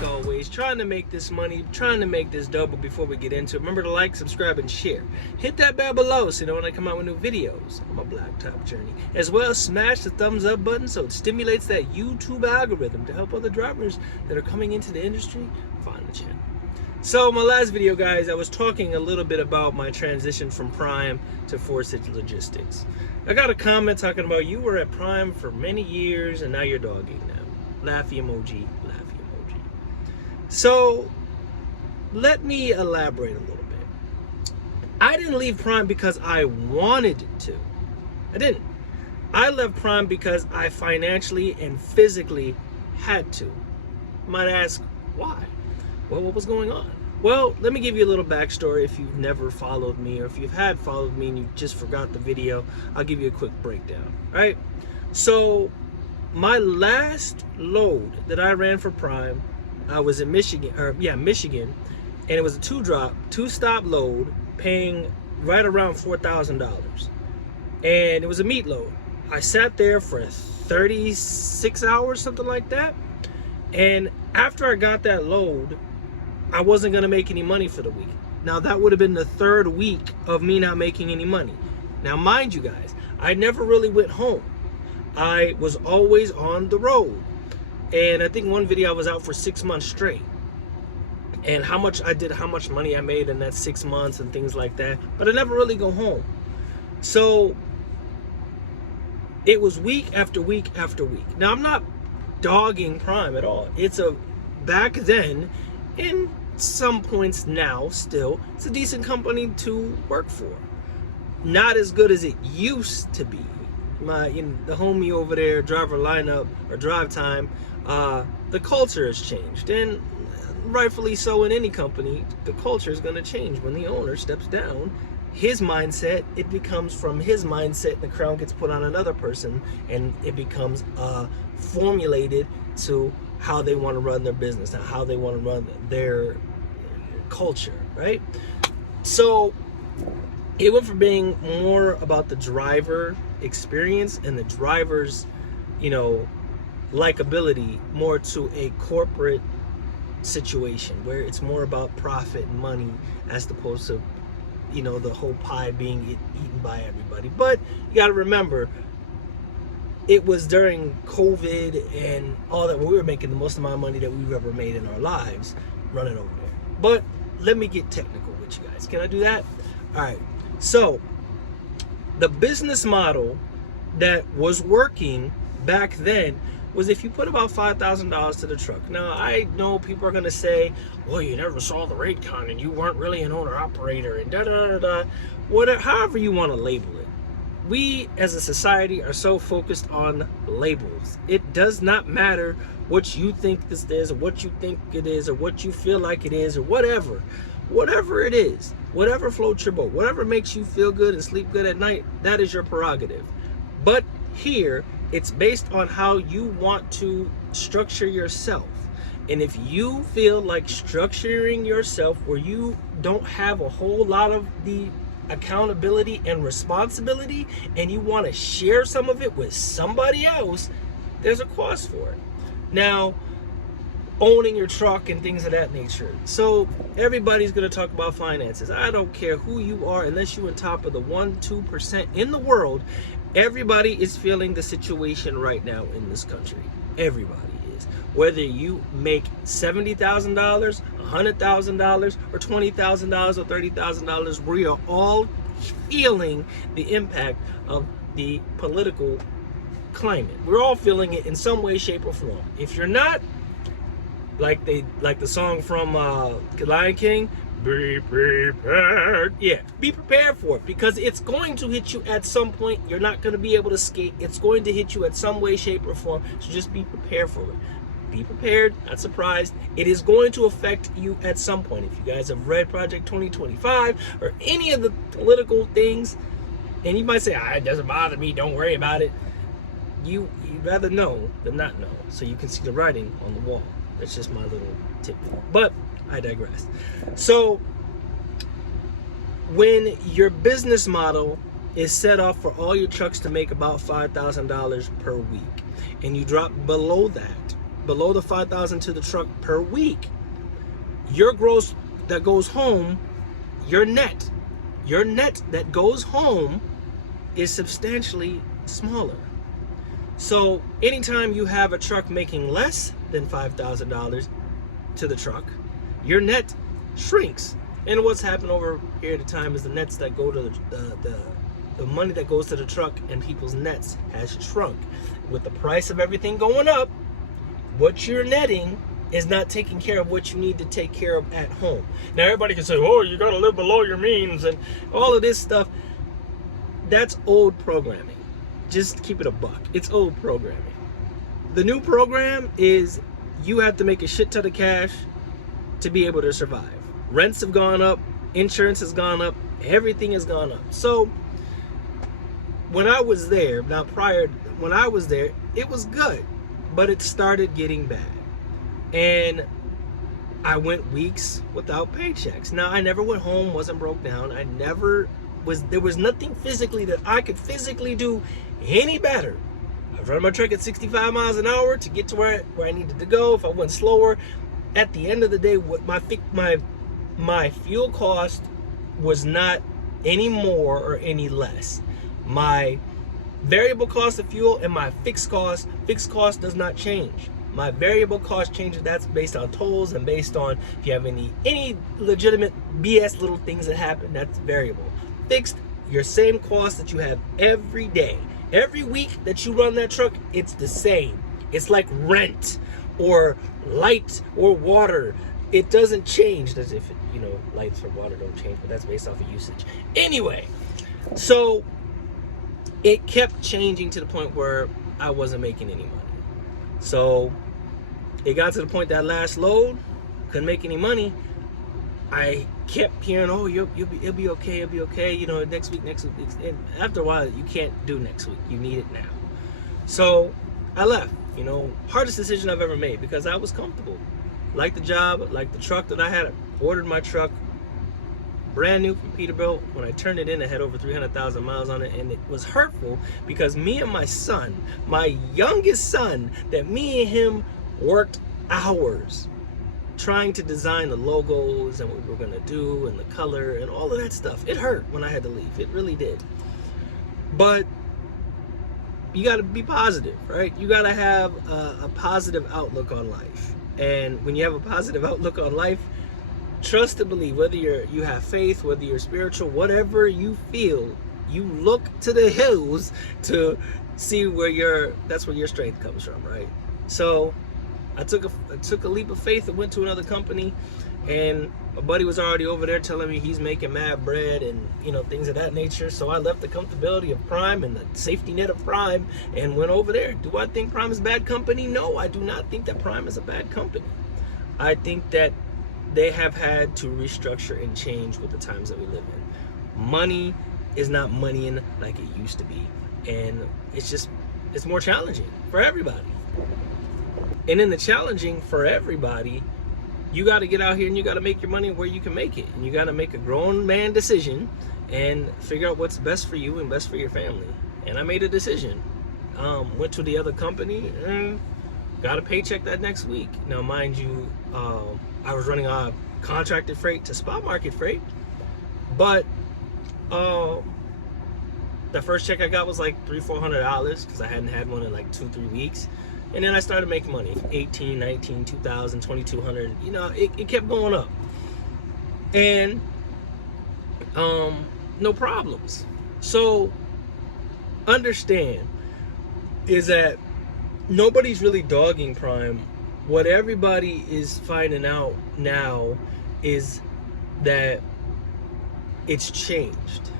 like always, trying to make this money, trying to make this double before we get into it. Remember to like, subscribe, and share. Hit that bell below so you know when I come out with new videos on my blacktop journey. As well, smash the thumbs up button so it stimulates that YouTube algorithm to help other drivers that are coming into the industry find the channel. So my last video, guys, I was talking a little bit about my transition from Prime to Forsage Logistics. I got a comment talking about you were at Prime for many years and now you're dogging now. Laughy emoji, laughy emoji. So let me elaborate a little bit. I didn't leave Prime because I wanted to. I didn't. I left Prime because I financially and physically had to. You might ask, why? Well, what was going on? Well, let me give you a little backstory if you've never followed me, or if you had followed me and you just forgot the video, I'll give you a quick breakdown, right? So my last load that I ran for Prime, I was in Michigan, and it was a two-stop load, paying right around $4,000, and it was a meat load. I sat there for 36 hours, something like that, and after I got that load, I wasn't gonna make any money for the week. Now that would have been the third week of me not making any money. Now mind you guys, I never really went home. I was always on the road. And I think one video I was out for 6 months straight. And how much money I made in that 6 months and things like that. But I never really go home. So it was week after week after week. Now I'm not dogging Prime at all. Back then, in some points now still, it's a decent company to work for. Not as good as it used to be. The homie over there, driver lineup or drive time, the culture has changed, and rightfully so. In any company, the culture is going to change when the owner steps down. His mindset, it becomes from his mindset, and the crown gets put on another person, and it becomes formulated to how they want to run their business and how they want to run their culture, right? So it went from being more about the driver experience and the driver's, likability, more to a corporate situation where it's more about profit and money as opposed to, the whole pie being eaten by everybody. But you got to remember, it was during COVID and all that, where we were making the most amount of money that we've ever made in our lives running over there. But let me get technical with you guys. Can I do that? All right. So the business model that was working back then was if you put about $5,000 to the truck. Now, I know people are going to say, well, you never saw the rate con and you weren't really an owner-operator and da-da-da-da. Whatever, however you want to label it. We, as a society, are so focused on labels. It does not matter what you think this is, or what you think it is, or what you feel like it is, or whatever. Whatever it is, whatever floats your boat, whatever makes you feel good and sleep good at night, that is your prerogative. But here, it's based on how you want to structure yourself. And if you feel like structuring yourself where you don't have a whole lot of the accountability and responsibility, and you want to share some of it with somebody else, there's a cost for it. Now, owning your truck and things of that nature. So everybody's going to talk about finances. I don't care who you are, unless you're on top of the 1-2% in the world. Everybody is feeling the situation right now in this country. Everybody is. Whether you make $70,000, $100,000, or $20,000 or $30,000, we are all feeling the impact of the political climate. We're all feeling it in some way, shape, or form. If you're not, like the song from Lion King, be prepared. Yeah, be prepared for it, because it's going to hit you at some point. You're not going to be able to skate. It's going to hit you at some way, shape, or form. So just be prepared for it. Be prepared, not surprised. It is going to affect you at some point. If you guys have read Project 2025 or any of the political things, and you might say, it doesn't bother me, don't worry about it. You'd rather know than not know, so you can see the writing on the wall. That's just my little tip. But I digress. So when your business model is set off for all your trucks to make about $5,000 per week, and you drop below that, below the $5,000 to the truck per week, your gross that goes home, your net that goes home is substantially smaller. So anytime you have a truck making less than $5,000 to the truck, your net shrinks. And what's happened over a period of time is the nets that go to the money that goes to the truck and people's nets has shrunk. With the price of everything going up, what you're netting is not taking care of what you need to take care of at home. Now everybody can say, oh, you gotta live below your means and all of this stuff. That's old programming. Just keep it a buck. It's old programming. The new program is you have to make a shit ton of cash to be able to survive. Rents have gone up, insurance has gone up, everything has gone up. So when I was there, when I was there, it was good, but it started getting bad. And I went weeks without paychecks. Now, I never went home, wasn't broke down. There was nothing physically that I could physically do any better. I was running my truck at 65 miles an hour to get to where I needed to go. If I went slower, at the end of the day, what my fuel cost was not any more or any less. My variable cost of fuel and my fixed cost does not change. My variable cost changes. That's based on tolls and based on if you have any legitimate BS little things that happen. That's variable. Fixed, your same cost that you have every day. Every week that you run that truck, it's the same. It's like rent or light or water. It doesn't change. As if, lights or water don't change, but that's based off of usage. Anyway, so it kept changing to the point where I wasn't making any money. So it got to the point that last load, couldn't make any money. I kept hearing, oh, it'll be okay, next week. And after a while, you can't do next week. You need it now. So I left, hardest decision I've ever made because I was comfortable. Liked the job, liked the truck that I had. Ordered my truck, brand new from Peterbilt. When I turned it in, I had over 300,000 miles on it, and it was hurtful because me and my son, my youngest son, that me and him worked hours trying to design the logos and what we were gonna do and the color and all of that stuff. It hurt when I had to leave. It really did. But you gotta be positive, right? You gotta have a positive outlook on life. And when you have a positive outlook on life, trust and believe, whether you have faith, whether you're spiritual, whatever you feel, you look to the hills to see that's where your strength comes from, right? So I took a leap of faith and went to another company, and my buddy was already over there telling me he's making mad bread and things of that nature. So I left the comfortability of Prime and the safety net of Prime and went over there. Do I think Prime is a bad company? No, I do not think that Prime is a bad company. I think that they have had to restructure and change with the times that we live in. Money is not moneying like it used to be, and it's more challenging for everybody. And in the challenging for everybody, you got to get out here and you got to make your money where you can make it, and you got to make a grown man decision and figure out what's best for you and best for your family. And I made a decision. Went to the other company and got a paycheck that next week. Now, mind you, I was running a contracted freight to spot market freight, but the first check I got was like $300-400 because I hadn't had one in like 2-3 weeks. And then I started making money, 18, 19, 2,000, 2,200. It kept going up. And no problems. So understand is that nobody's really dogging Prime. What everybody is finding out now is that it's changed.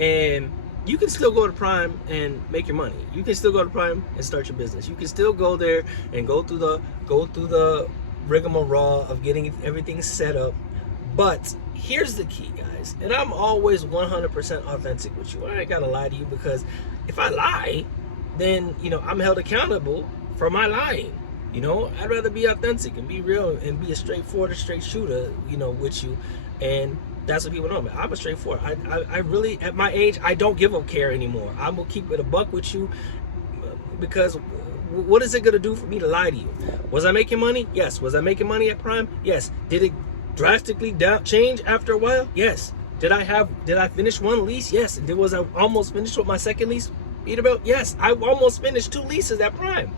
And you can still go to Prime and make your money. You can still go to Prime and start your business. You can still go there and go through the rigmarole of getting everything set up. But here's the key, guys. And I'm always 100% authentic with you. I ain't gotta lie to you, because if I lie, then I'm held accountable for my lying. I'd rather be authentic and be real and be a straightforward, straight shooter, with you. And that's what people know. I'm a straightforward. I really, at my age, I don't give a care anymore. I'm gonna keep it a buck with you, because what is it going to do for me to lie to you? Was I making money? Yes. Was I making money at Prime? Yes. Did it drastically change after a while? Yes. Did I finish one lease? Yes. And was I almost finished with my second lease, Peterbilt? Yes. I almost finished 2 leases at Prime.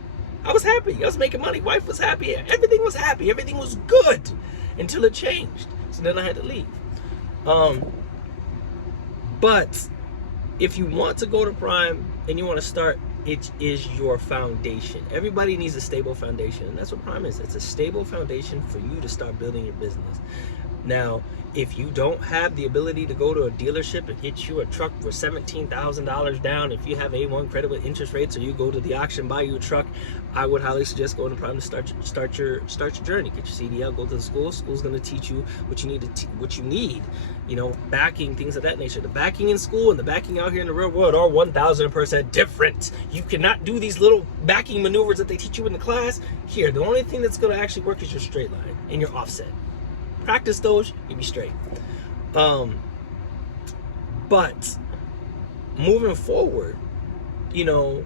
I was happy. I was making money. Wife was happy. Everything was happy. Everything was good until it changed. So then I had to leave. But if you want to go to Prime and you want to start, it is your foundation. Everybody needs a stable foundation, and that's what Prime is. It's a stable foundation for you to start building your business. Now, if you don't have the ability to go to a dealership and get you a truck for $17,000 down, if you have A1 credit with interest rates, or you go to the auction, buy you a truck, I would highly suggest going to Prime to start your journey. Get your CDL, go to the school. School's going to teach you what you need you know, backing, things of that nature. The backing in school and the backing out here in the real world are 1,000% different. You cannot do these little backing maneuvers that they teach you in the class here. The only thing that's going to actually work is your straight line and your offset. Practice those, you'll be straight. But moving forward, you know,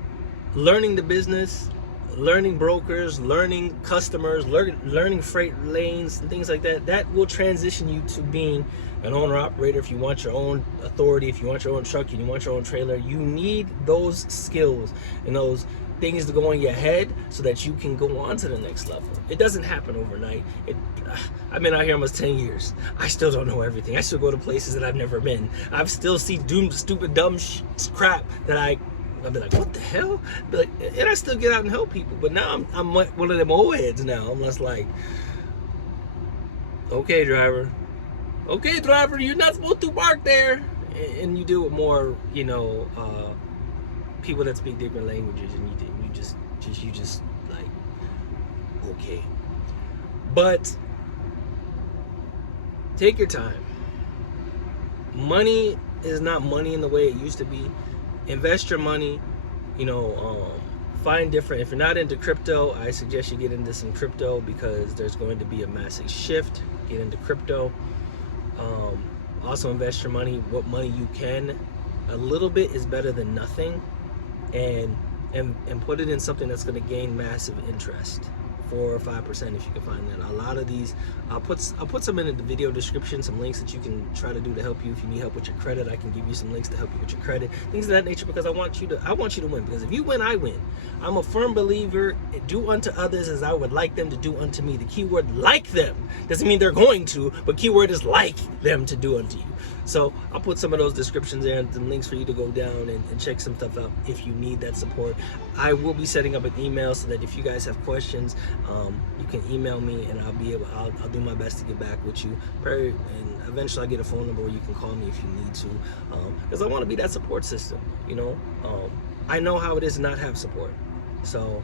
learning the business, learning brokers, learning customers, learning freight lanes and things like that, that will transition you to being an owner operator. If you want your own authority, if you want your own truck and you want your own trailer, you need those skills and those things to go in your head so that you can go on to the next level. It doesn't happen overnight. I've been out here almost 10 years. I still don't know everything. I still go to places that I've never been. I still see stupid, dumb crap that I'll be like, what the hell? And I still get out and help people. But now I'm one of them old heads now. I'm just like, okay, driver, you're not supposed to park there. And you deal with more, you know, people that speak different languages, and you just like, okay. But take your time. Money is not money in the way it used to be. Invest your money, you know, find different. If you're not into crypto, I suggest you get into some crypto, because there's going to be a massive shift. Get into crypto. Also invest your money, what money you can. A little bit is better than nothing. And put it in something that's going to gain massive interest, 4 or 5% if you can find that. A lot of these, I'll put some in the video description, some links that you can try to do to help you. If you need help with your credit, I can give you some links to help you with your credit, things of that nature, because I want you to win. Because if you win, I win. I'm a firm believer, do unto others as I would like them to do unto me. The keyword like them doesn't mean they're going to, but keyword is like them to do unto you. So I'll put some of those descriptions there and some links for you to go down and check some stuff out if you need that support. I will be setting up an email so that if you guys have questions, you can email me, and I'll do my best to get back with you. And eventually I'll get a phone number where you can call me if you need to, because I want to be that support system. You know, I know how it is to not have support, so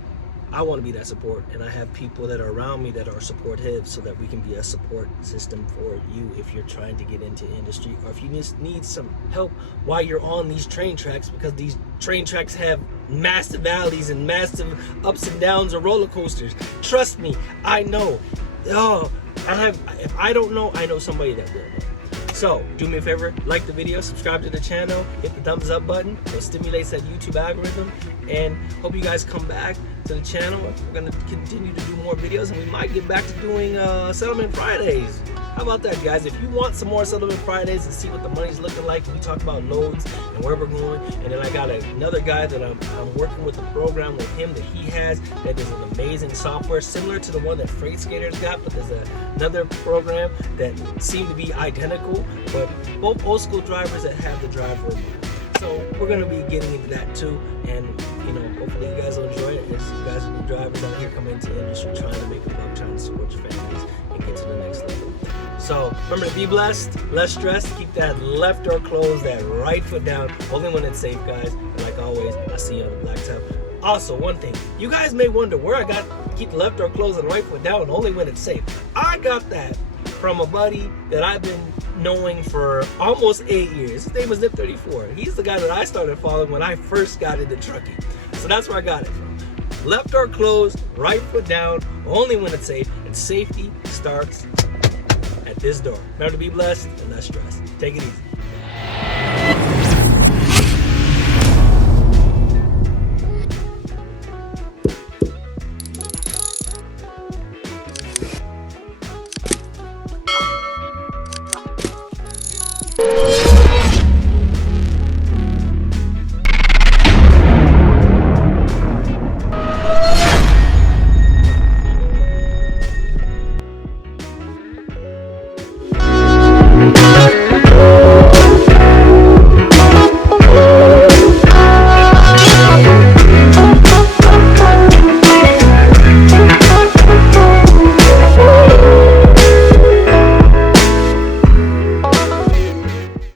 I want to be that support, and I have people that are around me that are supportive, so that we can be a support system for you if you're trying to get into industry, or if you just need some help while you're on these train tracks, because these train tracks have massive valleys and massive ups and downs or roller coasters. Trust me, I know. If I don't know, I know somebody that will know. So do me a favor, like the video, subscribe to the channel, hit the thumbs up button. It stimulates that YouTube algorithm, and hope you guys come back to the channel. We're going to continue to do more videos, and we might get back to doing Settlement Fridays. How about that, guys? If you want some more Settlement Fridays and see what the money's looking like, we talk about loads and where we're going. And then I got another guy that I'm working with, a program with him that he has that is an amazing software similar to the one that Freight Skaters got, but there's another program that seem to be identical, but both old school drivers that have the driver. So we're going to be getting into that too, and you know, hopefully you guys will enjoy it. As you guys are new drivers out here coming into the industry, trying to make a buck, trying to support your families and get to the next level. So remember to be blessed, less stressed, keep that left door closed, that right foot down, only when it's safe, guys. And like always, I'll see you on the blacktop. Also, one thing, you guys may wonder where I got keep the left door closed and right foot down only when it's safe. I got that from a buddy that I've been knowing for almost 8 years. His name was Nip34. He's the guy that I started following when I first got into trucking. So that's where I got it from. Left door closed, right foot down, only when it's safe, and safety starts at this door. Remember to be blessed and less stressed. Take it easy.